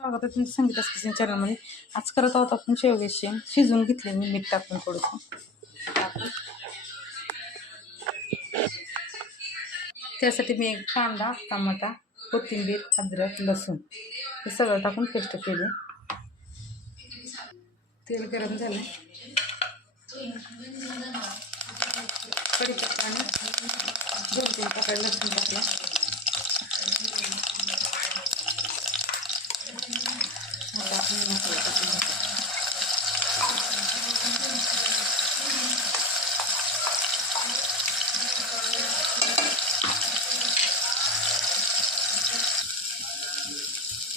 स्वागत आहे तुमचं संगीत किचन चॅनलमध्ये आज करत आहोत आपण शेवगे शेंग शिजवून घेतले मी मीठ टाकून थोडंसं. त्यासाठी मी एक कांदा टमाटा कोथिंबीर अद्रक लसूण हे सगळं टाकून पेस्ट केली. तेल गरम झालं. कढीपत्ता आणि दोन तीन पाकड लसूण टाकलं आता आपण मसाला टाकून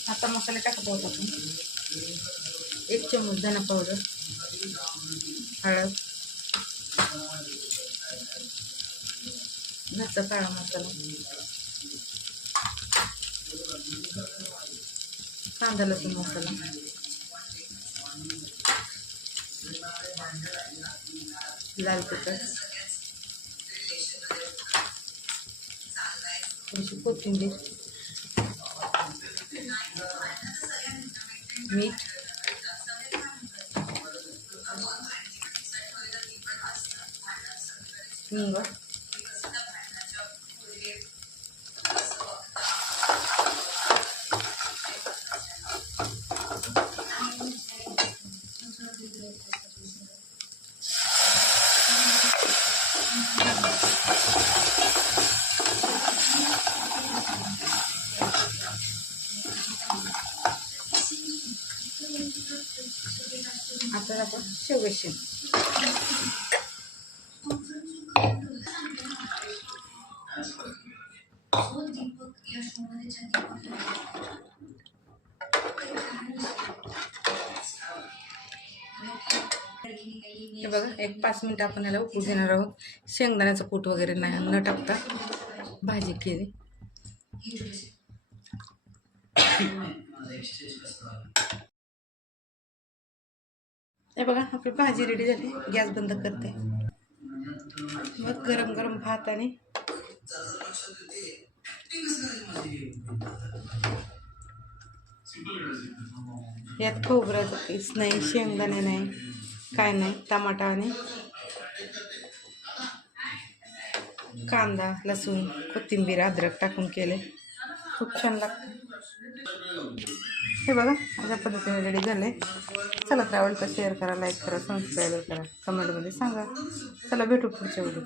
आता मसाले टाकत आहोत आपण. एक चमच धना पावडर हळद घरचा काळा मसाला. कांदा लसूण मसाला लाल तिखट थोडीशी कोथिंबीर मीठ हिंग आता आपण शेवगे हे बघा एक पाच मिनटं आपण याला उकळू देणार आहोत शेंगदाण्याचं कूट वगैरे नाही न टाकता भाजी केली हे बघा आपली भाजी रेडी झाली. गॅस बंद करते. मग गरम गरम भात आणि यात खोबऱ्याचं पीस नाही शेंगदाणे नाही काय नाही टमाटा आणि कांदा लसूण कोथिंबीर अद्रक टाकून केले. खूप छान लागतं. हे बघा अशा पद्धतीने रेडी झाले. चला तर आवडतं शेअर करा लाईक करा सबस्क्राईब करा. कमेंटमध्ये सांगा. चला भेटू पुढच्या व्हिडिओ